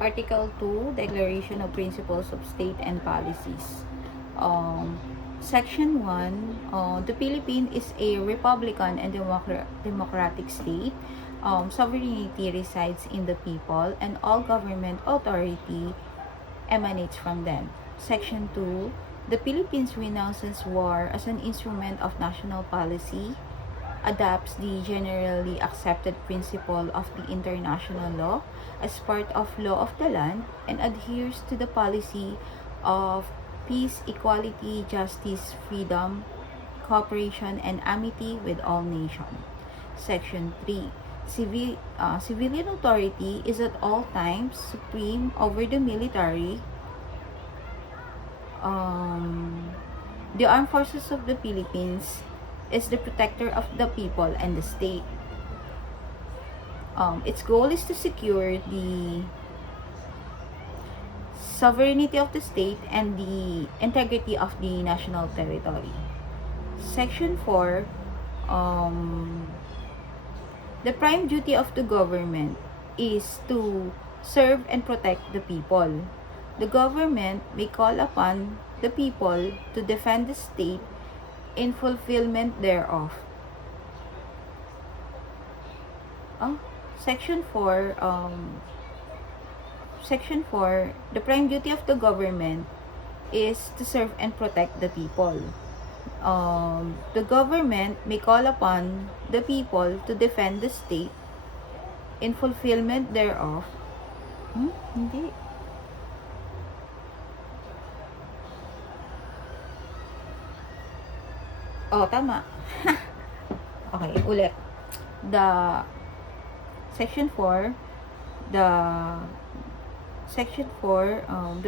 Article 2, Declaration of Principles of State and Policies. Section 1, the Philippines is a republican and democratic state. Sovereignty resides in the people and all government authority emanates from them. Section 2, the Philippines renounces war as an instrument of national policy, adopts the generally accepted principle of the international law as part of law of the land, and adheres to the policy of peace, equality, justice, freedom, cooperation, and amity with all nations. Section 3. Civilian authority is at all times supreme over the military. The Armed Forces of the Philippines is the protector of the people and the state. Its goal is to secure the sovereignty of the state and the integrity of the national territory. Section 4, the prime duty of the government is to serve and protect the people. The government may call upon the people to defend the state in fulfillment thereof. Section 4, the prime duty of the government is to serve and protect the people. The government may call upon the people to defend the state in fulfillment thereof. Hindi. Tama. Okay, ulit. The Section 4, the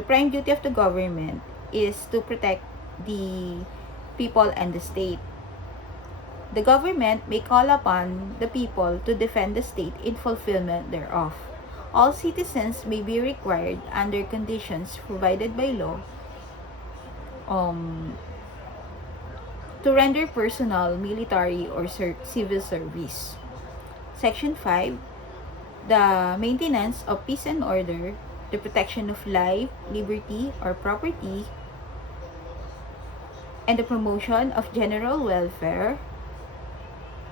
prime duty of the government is to protect the people and the state. The government may call upon the people to defend the state in fulfillment thereof. All citizens may be required under conditions provided by law to render personal, military, or civil service. Section 5, the maintenance of peace and order, the protection of life, liberty, or property, and the promotion of general welfare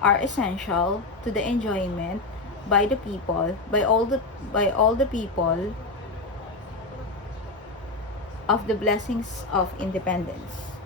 are essential to the enjoyment by the people, by all the people, of the blessings of independence.